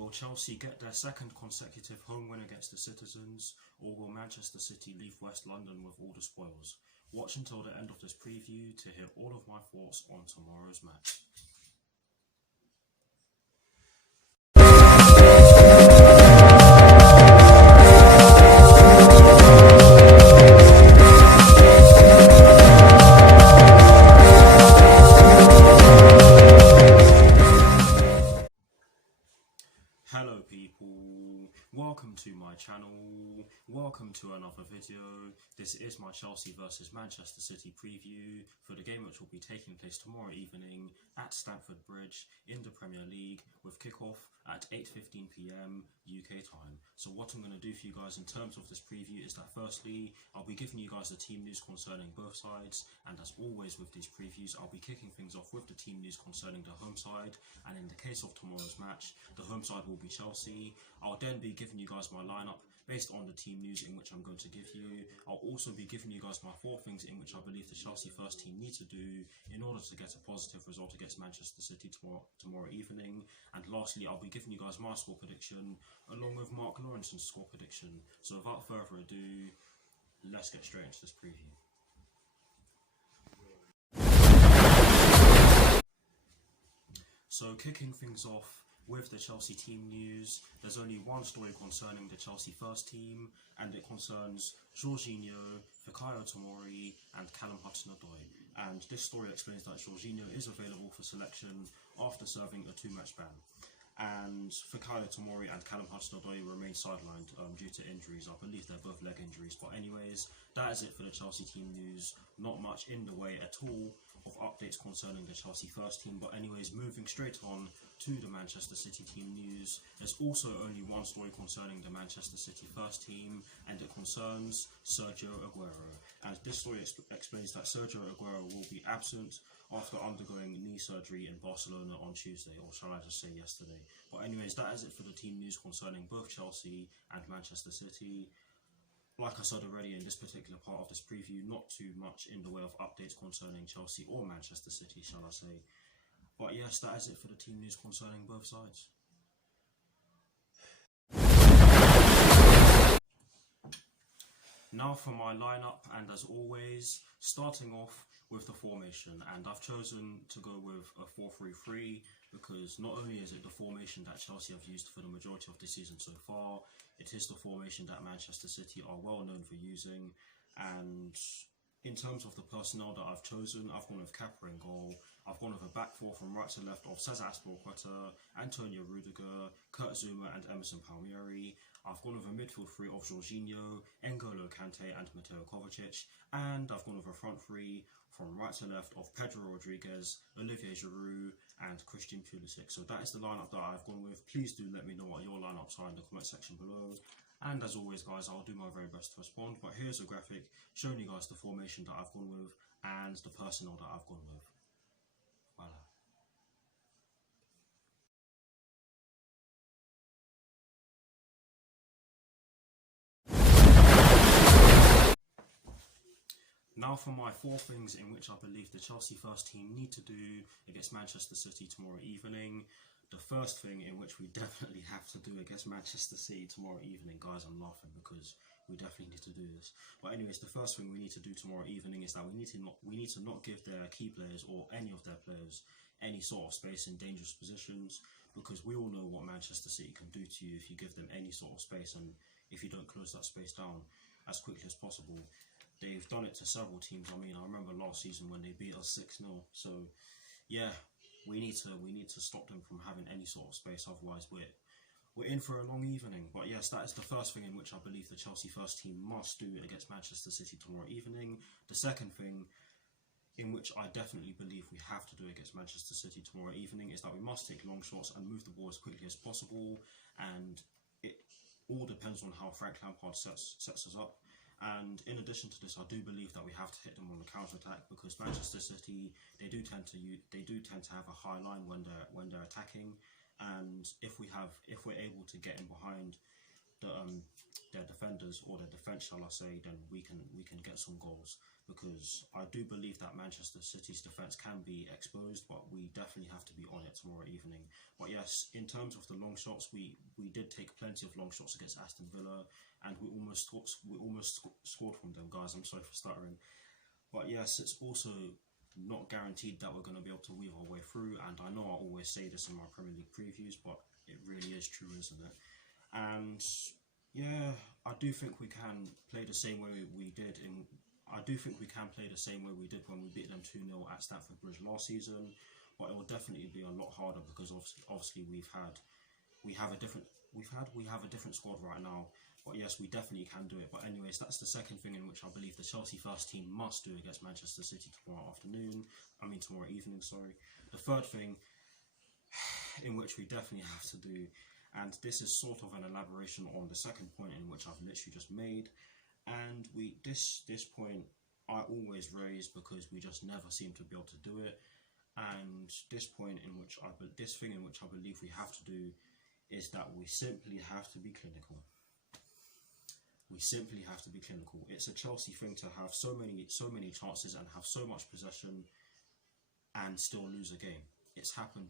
Will Chelsea get their second consecutive home win against the Citizens, or will Manchester City leave West London with all the spoils? Watch until the end of this preview to hear all of my thoughts on tomorrow's match. Hello people, welcome to my channel, welcome to another video. This is my Chelsea versus Manchester City preview for the game which will be taking place tomorrow evening at Stamford Bridge in the Premier League with kickoff at 8:15 PM UK time. So what I'm going to do for you guys in terms of this preview is that firstly, I'll be giving you guys the team news concerning both sides, and as always with these previews, I'll be kicking things off with the team news concerning the home side, and in the case of tomorrow's match, the home side will be Chelsea. I'll then be giving you guys my lineup based on the team news in which I'm going to give you. I'll also be giving you guys my 4 things in which I believe the Chelsea first team need to do in order to get a positive result against Manchester City tomorrow evening. And lastly, I'll be giving you guys my score prediction along with Mark Lawrence's score prediction. So without further ado, let's get straight into this preview. So kicking things off with the Chelsea team news, there's only one story concerning the Chelsea first team, and it concerns Jorginho, Fikayo Tomori and Callum Hudson-Odoi. And this story explains that Jorginho is available for selection after serving a 2-match ban. And Fikayo Tomori and Callum Hudson-Odoi remain sidelined due to injuries. I believe they're both leg injuries. But anyways, that is it for the Chelsea team news. Not much in the way at all of updates concerning the Chelsea first team. But anyways, moving straight on to the Manchester City team news. There's also only one story concerning the Manchester City first team, and it concerns Sergio Aguero. And this story explains that Sergio Aguero will be absent after undergoing knee surgery in Barcelona on Tuesday, or shall I just say yesterday. But anyways, that is it for the team news concerning both Chelsea and Manchester City. Like I said already in this particular part of this preview, not too much in the way of updates concerning Chelsea or Manchester City, shall I say. But yes, that is it for the team news concerning both sides. Now for my lineup, and as always, starting off with the formation, and I've chosen to go with a 4-3-3 because not only is it the formation that Chelsea have used for the majority of the season so far, it is the formation that Manchester City are well known for using. And in terms of the personnel that I've chosen, I've gone with Kepa in goal. I've gone with a back 4 from right to left of Cesar Azpilicueta, Antonio Rudiger, Kurt Zouma and Emerson Palmieri. I've gone with a midfield 3 of Jorginho, N'Golo Kante and Mateo Kovacic. And I've gone with a front 3 from right to left of Pedro Rodriguez, Olivier Giroud and Christian Pulisic. So that is the lineup that I've gone with. Please do let me know what your lineups are in the comment section below. And as always guys, I'll do my very best to respond. But here's a graphic showing you guys the formation that I've gone with and the personnel that I've gone with. Voila. Now for my 4 things in which I believe the Chelsea first team need to do against Manchester City tomorrow evening. The first thing in which we definitely have to do against Manchester City tomorrow evening, guys, I'm laughing because we definitely need to do this. But anyways, the first thing we need to do tomorrow evening is that we need to not give their key players or any of their players any sort of space in dangerous positions, because we all know what Manchester City can do to you if you give them any sort of space and if you don't close that space down as quickly as possible. They've done it to several teams. I mean, I remember last season when they beat us 6-0. So yeah, we need to stop them from having any sort of space, otherwise we're in for a long evening. But yes, that is the first thing in which I believe the Chelsea first team must do against Manchester City tomorrow evening. The second thing in which I definitely believe we have to do against Manchester City tomorrow evening is that we must take long shots and move the ball as quickly as possible, and it all depends on how Frank Lampard sets us up. And in addition to this, I do believe that we have to hit them on the counter attack, because Manchester City, they do tend to have a high line when they're attacking, and if we're able to get in behind their defenders, or their defence, shall I say, then we can get some goals. Because I do believe that Manchester City's defence can be exposed, but we definitely have to be on it tomorrow evening. But yes, in terms of the long shots, we did take plenty of long shots against Aston Villa, and we almost scored from them, guys. I'm sorry for stuttering. But yes, it's also not guaranteed that we're going to be able to weave our way through, and I know I always say this in my Premier League previews, but it really is true, isn't it? And yeah, I do think we can play the same way we did in. I do think we can play the same way we did when we beat them 2-0 at Stamford Bridge last season, but it will definitely be a lot harder because obviously we have a different squad right now. But yes, we definitely can do it. But anyways, that's the second thing in which I believe the Chelsea first team must do against Manchester City tomorrow evening, sorry. The third thing in which we definitely have to do, and this is sort of an elaboration on the second point in which I've literally just made, and this point I always raise because we just never seem to be able to do it. And this thing in which I believe we have to do is that we simply have to be clinical. We simply have to be clinical. It's a Chelsea thing to have so many chances and have so much possession and still lose a game. It's happened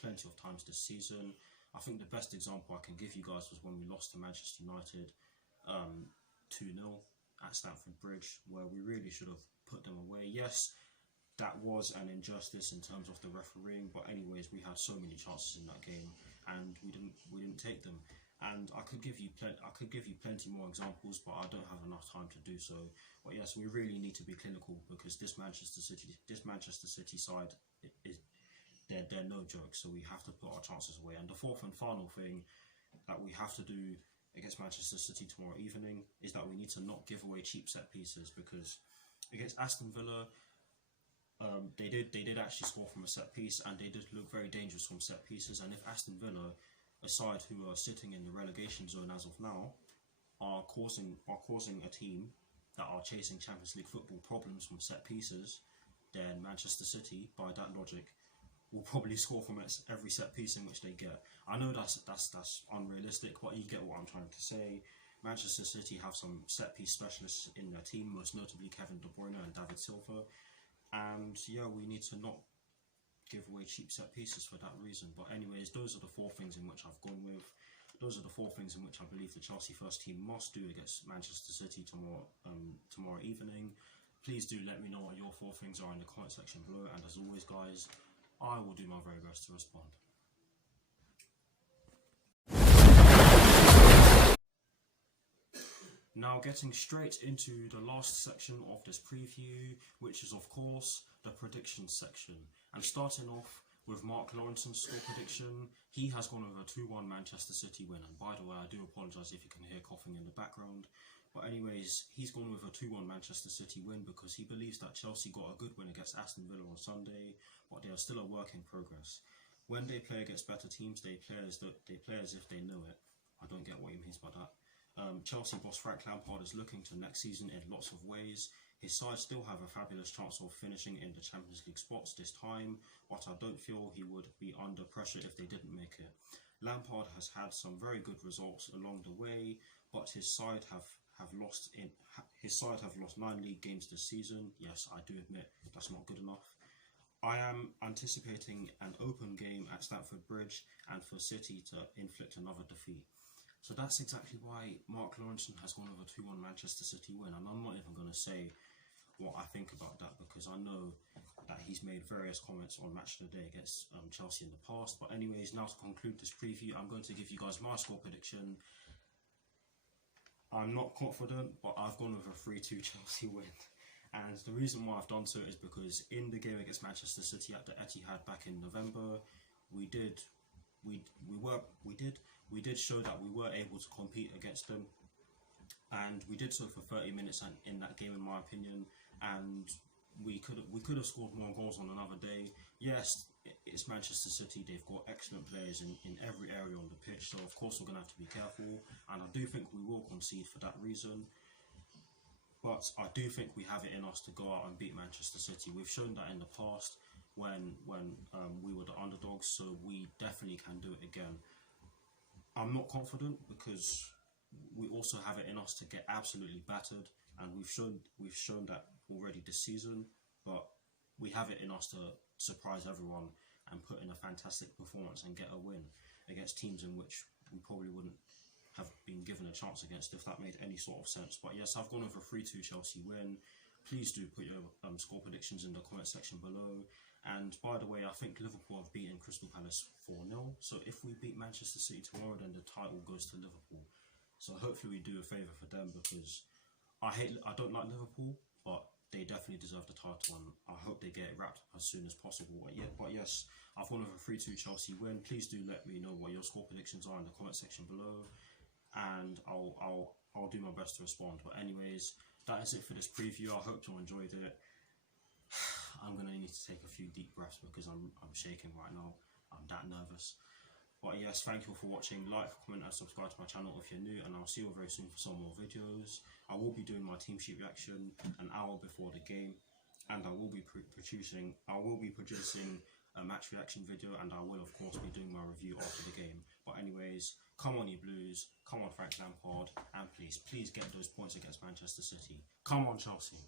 plenty of times this season. I think the best example I can give you guys was when we lost to Manchester United 2-0 at Stamford Bridge, where we really should have put them away. Yes, that was an injustice in terms of the refereeing, but anyways, we had so many chances in that game and we didn't take them. And I could give you plenty more examples, but I don't have enough time to do so. But yes, we really need to be clinical because this Manchester City side they're no joke. So we have to put our chances away. And the fourth and final thing that we have to do against Manchester City tomorrow evening is that we need to not give away cheap set pieces, because against Aston Villa, they did actually score from a set piece, and they did look very dangerous from set pieces. And if Aston Villa, a side who are sitting in the relegation zone as of now, are causing a team that are chasing Champions League football problems from set pieces, then Manchester City, by that logic, will probably score from every set piece in which they get. I know that's unrealistic, but you get what I'm trying to say. Manchester City have some set piece specialists in their team, most notably Kevin De Bruyne and David Silva, and yeah, we need to not give away cheap set pieces for that reason. But anyways, those are the four things in which I've gone with. Those are the four things in which I believe the Chelsea first team must do against Manchester City tomorrow evening. Please do let me know what your four things are in the comment section below, and as always guys, I will do my very best to respond. Now getting straight into the last section of this preview, which is of course the predictions section. And starting off with Mark Lawrenson's score prediction, he has gone with a 2-1 Manchester City win. And by the way, I do apologise if you can hear coughing in the background. But anyways, he's gone with a 2-1 Manchester City win because he believes that Chelsea got a good win against Aston Villa on Sunday, but they are still a work in progress. When they play against better teams, they play as if they know it. I don't get what he means by that. Chelsea boss Frank Lampard is looking to next season in lots of ways. His side still have a fabulous chance of finishing in the Champions League spots this time, but I don't feel he would be under pressure if they didn't make it. Lampard has had some very good results along the way, but his side have lost 9 league games this season. Yes, I do admit that's not good enough. I am anticipating an open game at Stamford Bridge and for City to inflict another defeat. So that's exactly why Mark Lawrenson has gone with a 2-1 Manchester City win, and I'm not even going to say what I think about that because I know that he's made various comments on Match of the Day against Chelsea in the past. But anyways, now to conclude this preview, I'm going to give you guys my score prediction. I'm not confident, but I've gone with a 3-2 Chelsea win. And the reason why I've done so is because in the game against Manchester City at the Etihad back in November, we did show that we were able to compete against them, and we did so for 30 minutes in that game, in my opinion. And we could have scored more goals on another day. Yes, it's Manchester City. They've got excellent players in every area on the pitch, so of course we're going to have to be careful. And I do think we will concede for that reason. But I do think we have it in us to go out and beat Manchester City. We've shown that in the past when we were the underdogs, so we definitely can do it again. I'm not confident because we also have it in us to get absolutely battered, and we've shown that already this season. But we have it in us to surprise everyone and put in a fantastic performance and get a win against teams in which we probably wouldn't have been given a chance against, if that made any sort of sense. But yes, I've gone over 3-2 Chelsea win. Please do put your score predictions in the comment section below. And by the way, I think Liverpool have beaten Crystal Palace 4-0. So if we beat Manchester City tomorrow, then the title goes to Liverpool. So hopefully we do a favour for them, because I don't like Liverpool, but they definitely deserve the title, and I hope they get it wrapped up as soon as possible. But yes, I've gone over 3-2 Chelsea win. Please do let me know what your score predictions are in the comment section below, and I'll do my best to respond. But anyways, that is it for this preview. I hope you enjoyed it. I'm gonna need to take a few deep breaths because I'm shaking right now. I'm that nervous. But yes, thank you all for watching. Like, comment and subscribe to my channel if you're new, and I'll see you all very soon for some more videos. I will be doing my team sheet reaction an hour before the game, and I will be producing a match reaction video, and I will of course be doing my review after the game. But anyways, come on you Blues, come on Frank Lampard, and please get those points against Manchester City. Come on Chelsea.